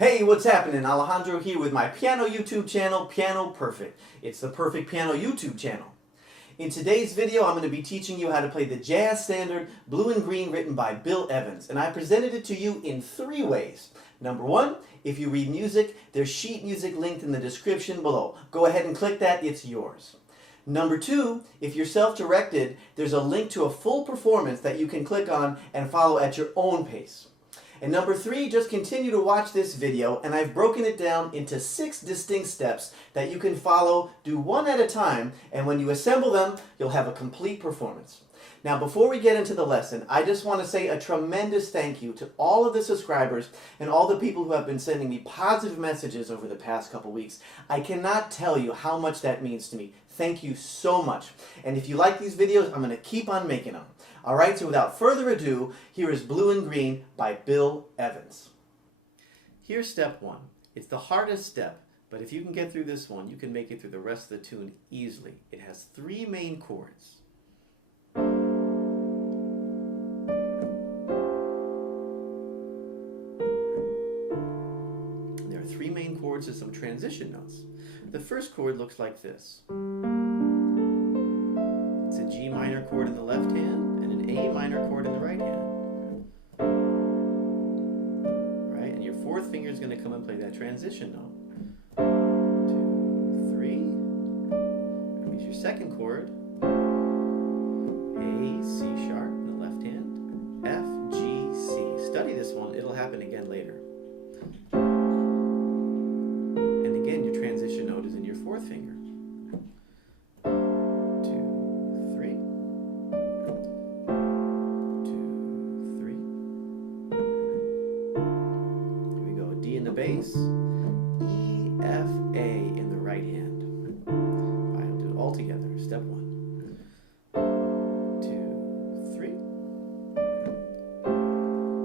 Hey, what's happening? Alejandro here with my piano YouTube channel, Piano Perfect. It's the Perfect Piano YouTube channel. In today's video, I'm going to be teaching you how to play the jazz standard Blue and Green written by Bill Evans, and I presented it to you in 3 ways. Number 1, if you read music, there's sheet music linked in the description below. Go ahead and click that, it's yours. Number 2, if you're self-directed, there's a link to a full performance that you can click on and follow at your own pace. And number 3, just continue to watch this video, and I've broken it down into 6 distinct steps that you can follow, do one at a time, and when you assemble them, you'll have a complete performance. Now, before we get into the lesson, I just want to say a tremendous thank you to all of the subscribers and all the people who have been sending me positive messages over the past couple weeks. I cannot tell you how much that means to me. Thank you so much. And if you like these videos, I'm going to keep on making them. Alright, so without further ado, here is Blue and Green by Bill Evans. Here's step 1. It's the hardest step, but if you can get through this one, you can make it through the rest of the tune easily. It has 3 main chords. There are 3 main chords and some transition notes. The first chord looks like this. It's a G minor chord in the left hand and an A minor chord in the right hand. Right? And your 4th finger is going to come and play that transition note. 2, 3. Here's your 2nd chord. A, C sharp in the left hand. F, G, C. Study this one. It'll happen again later. And again, your transition note is in your 4th finger. 2, 3. 2, 3. Here we go. D in the bass. E, F, A in the right hand. I'll do it all together. Step 1. 2, 3.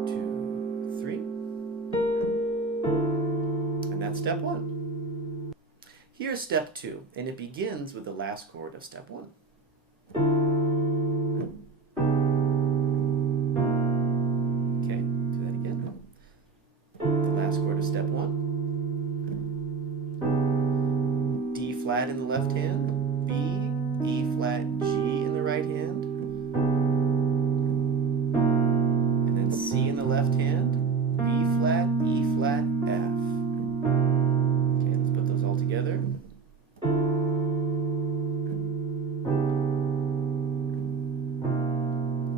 2, 3. And that's step 1. Here's step 2, and it begins with the last chord of step 1. Okay, do that again. The last chord of step 1. D flat in the left hand, B, E flat, G in the right hand, and then C in the left hand, B flat, E flat, F. Okay, let's put those all together.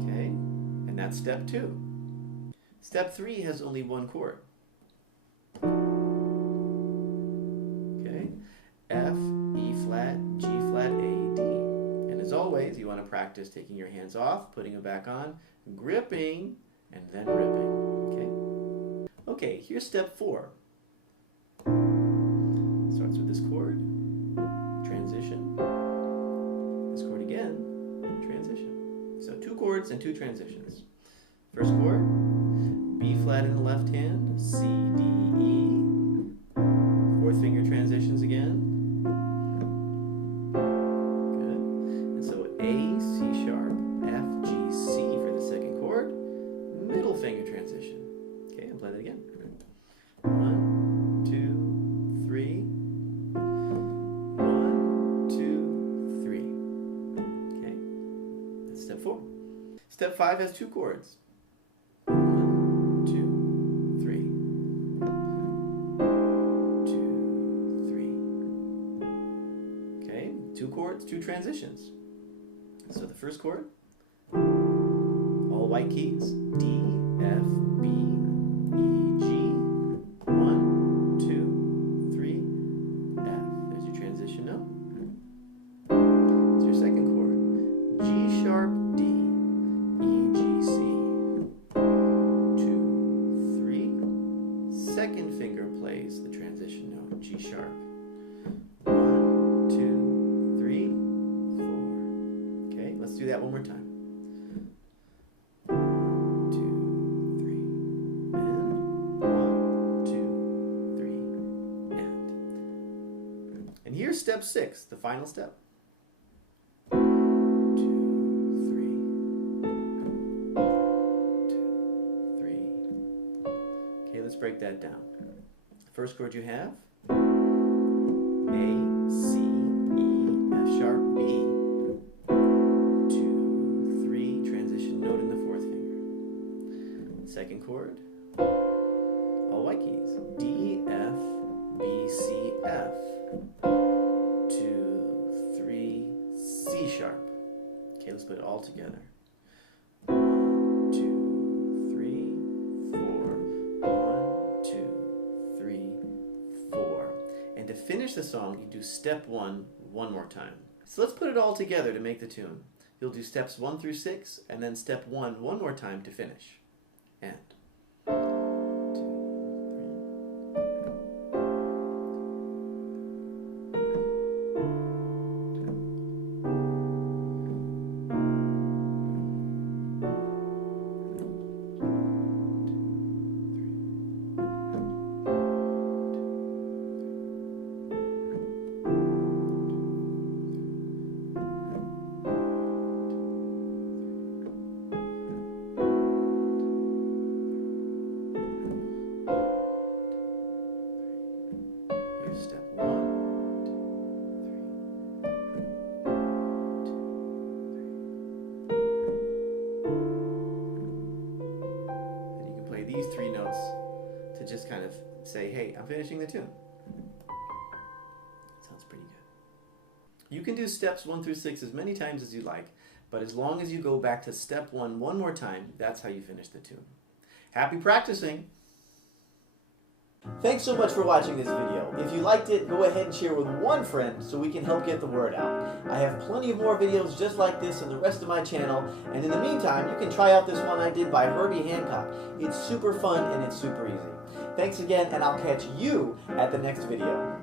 Okay, and that's step 2. Step 3 has only 1 chord. Okay, F, E flat, G flat, A, D. And as always, you want to practice taking your hands off, putting them back on, gripping, and then ripping. Okay? Okay, here's step 4. Starts with this chord, transition, this chord again, transition. So 2 chords and 2 transitions. First chord, B flat in the left hand, C, D, E. 4th finger transitions again. Good. And so A, C sharp, F, G, C for the 2nd chord. Middle finger transition. Okay, and play that again. 1, 2, 3. 1, 2, 3. Okay, that's step 4. Step 5 has 2 chords. 1, 2, 3. 2, 3. Okay, 2 chords, 2 transitions. So the first chord, all white keys, D, F, B, E, G, 1, 2, 3, F. There's your transition note. It's your second chord, G sharp, D, E, G, C, 2, 3. Second finger plays the transition note, G sharp. 1, 2, 3, 4. Okay, let's do that one more time. 1, 2, 3, and 1, 2, 3, and here's step 6, the final step. 2, 3, 2, 3. Okay, let's break that down. The first chord you have, A, C, E, F sharp, B, 2, 3, transition note in the 4th finger. Second chord, all white keys, D, F, B, C, F, 2, 3, C sharp. Okay, let's put it all together. 1, 2, 3, 4. 1, 2, 3, 4. And to finish the song, you do step 1 one more time. So let's put it all together to make the tune. You'll do steps 1 through 6, and then step 1 one more time to finish. And 1, 2, step 1, 2, 3. And you can play these 3 notes to just kind of say, hey, I'm finishing the tune. Sounds pretty good. You can do steps 1 through 6 as many times as you like, but as long as you go back to step 1 one more time, that's how you finish the tune. Happy practicing! Thanks so much for watching this video. If you liked it, go ahead and share with one friend so we can help get the word out. I have plenty of more videos just like this on the rest of my channel, and in the meantime, you can try out this one I did by Herbie Hancock. It's super fun and it's super easy. Thanks again, and I'll catch you at the next video.